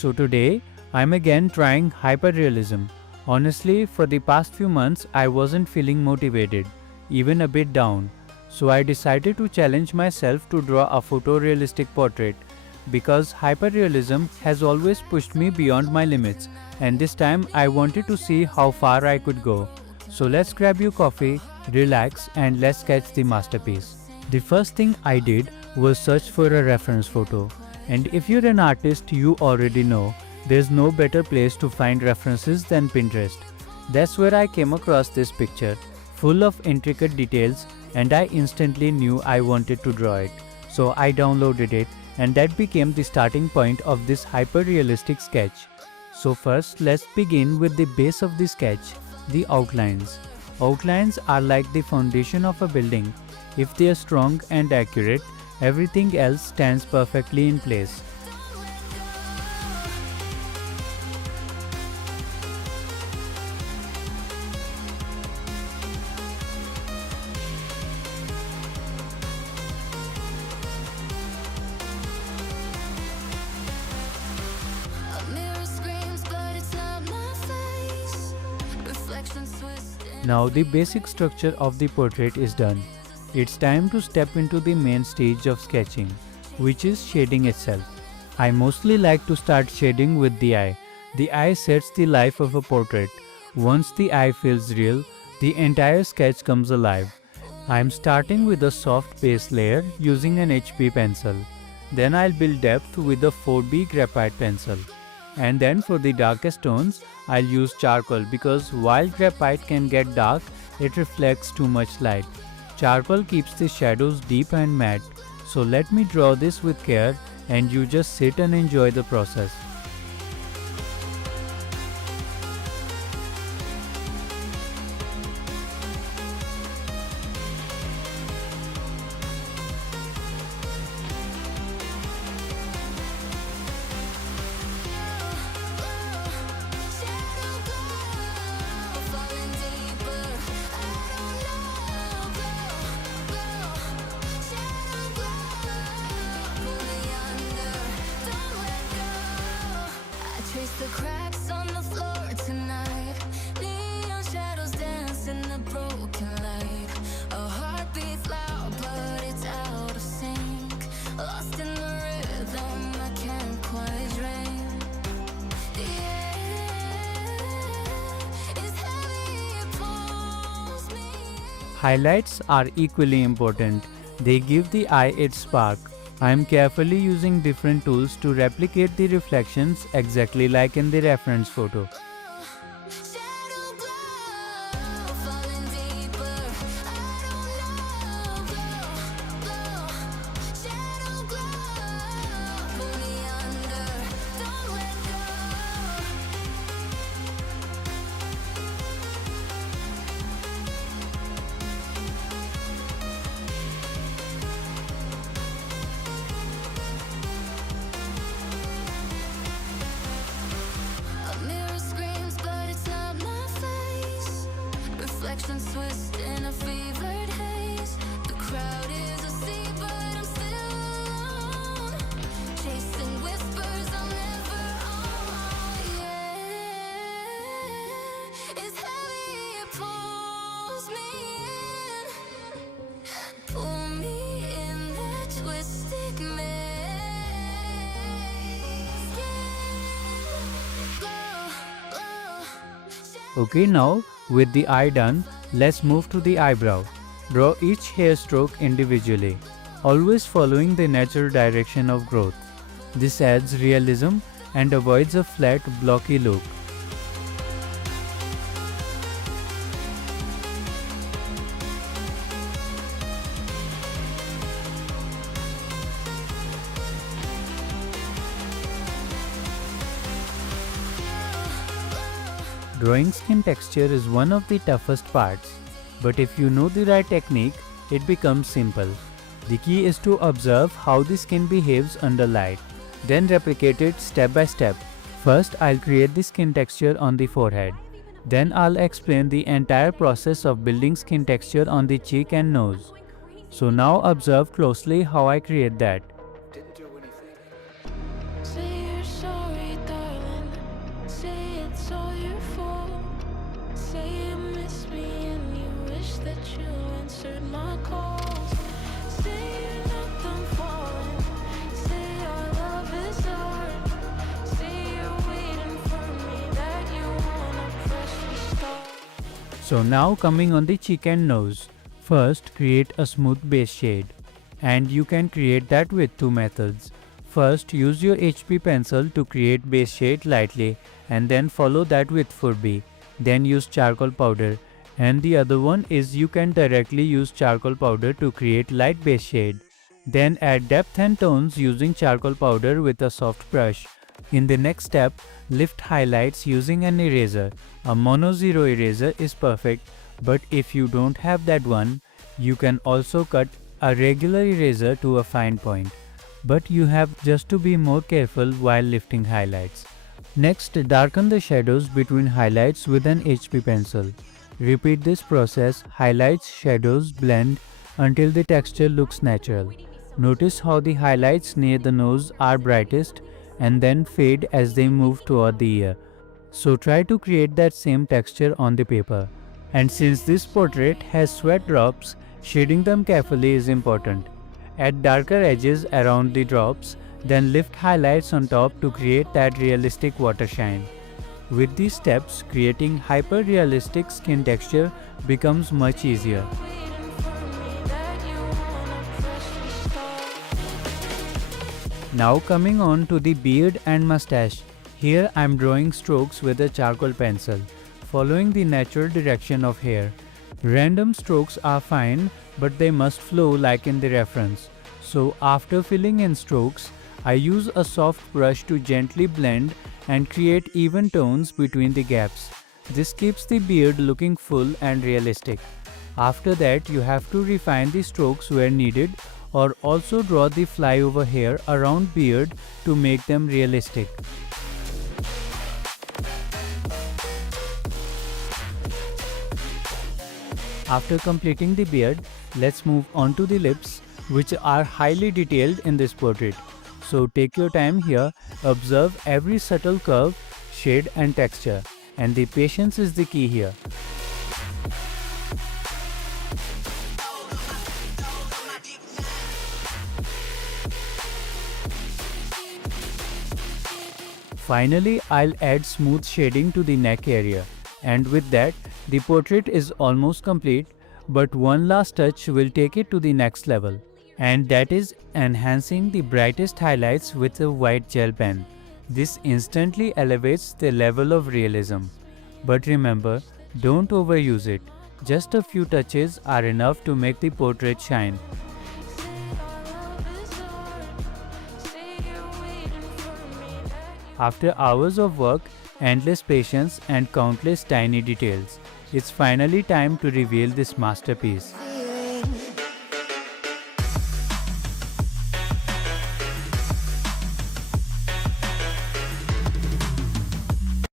So today, I'm again trying hyperrealism. Honestly, for the past few months, I wasn't feeling motivated, even a bit down. So I decided to challenge myself to draw a photorealistic portrait because hyperrealism has always pushed me beyond my limits, and this time I wanted to see how far I could go. So let's grab your coffee, relax, and let's sketch the masterpiece. The first thing I did was search for a reference photo. And if you're an artist, you already know there's no better place to find references than Pinterest. That's where I came across this picture, full of intricate details, and I instantly knew I wanted to draw it. So I downloaded it, and that became the starting point of this hyper-realistic sketch. So first, let's begin with the base of the sketch, the outlines. Outlines are like the foundation of a building. If they are strong and accurate, everything else stands perfectly in place. Now the basic structure of the portrait is done. It's time to step into the main stage of sketching, which is shading itself. I mostly like to start shading with the eye. The eye sets the life of a portrait. Once the eye feels real, the entire sketch comes alive. I'm starting with a soft base layer using an HB pencil. Then I'll build depth with a 4B graphite pencil. And then for the darkest tones, I'll use charcoal because while graphite can get dark, it reflects too much light. Charcoal keeps the shadows deep and matte. So let me draw this with care and you just sit and enjoy the process. The cracks on the floor tonight, neon shadows dance in the broken light. A heart beats loud, but it's out of sync. Lost in the rhythm, I can't quite dream. The air is heavy, it pulls me. Highlights are equally important. They give the eye its spark. I am carefully using different tools to replicate the reflections exactly like in the reference photo. Reflections twist in a fevered haze. The crowd is asleep, but I'm still alone. Chasing whispers I'll never own. Yeah, it's heavy, it pulls me in. Pull me in that twisted maze. Okay, now with the eye done, let's move to the eyebrow. Draw each hair stroke individually, always following the natural direction of growth. This adds realism and avoids a flat, blocky look. Drawing skin texture is one of the toughest parts, but if you know the right technique, it becomes simple. The key is to observe how the skin behaves under light, then replicate it step by step. First, I'll create the skin texture on the forehead. Then I'll explain the entire process of building skin texture on the cheek and nose. So now observe closely how I create that. Say you're sorry, though. So now coming on the cheek and nose. First create a smooth base shade. And you can create that with two methods. First use your HB pencil to create base shade lightly and then follow that with 4B. Then use charcoal powder. And the other one is you can directly use charcoal powder to create light base shade. Then add depth and tones using charcoal powder with a soft brush. In the next step, lift highlights using an eraser. A mono zero eraser is perfect, but if you don't have that one, you can also cut a regular eraser to a fine point. But you have just to be more careful while lifting highlights. Next, darken the shadows between highlights with an HB pencil. Repeat this process, highlights, shadows, blend until the texture looks natural. Notice how the highlights near the nose are brightest and then fade as they move toward the ear. So try to create that same texture on the paper. And since this portrait has sweat drops, shading them carefully is important. Add darker edges around the drops, then lift highlights on top to create that realistic water shine. With these steps, creating hyper-realistic skin texture becomes much easier. Now coming on to the beard and mustache. Here I am drawing strokes with a charcoal pencil, following the natural direction of hair. Random strokes are fine, but they must flow like in the reference. So after filling in strokes, I use a soft brush to gently blend and create even tones between the gaps. This keeps the beard looking full and realistic. After that, you have to refine the strokes where needed or also draw the flyover hair around beard to make them realistic. After completing the beard, let's move on to the lips, which are highly detailed in this portrait. So take your time here, observe every subtle curve, shade and texture, and the patience is the key here. Finally, I'll add smooth shading to the neck area, and with that, the portrait is almost complete, but one last touch will take it to the next level, and that is enhancing the brightest highlights with a white gel pen. This instantly elevates the level of realism. But remember, don't overuse it. Just a few touches are enough to make the portrait shine. After hours of work, endless patience and countless tiny details, it's finally time to reveal this masterpiece.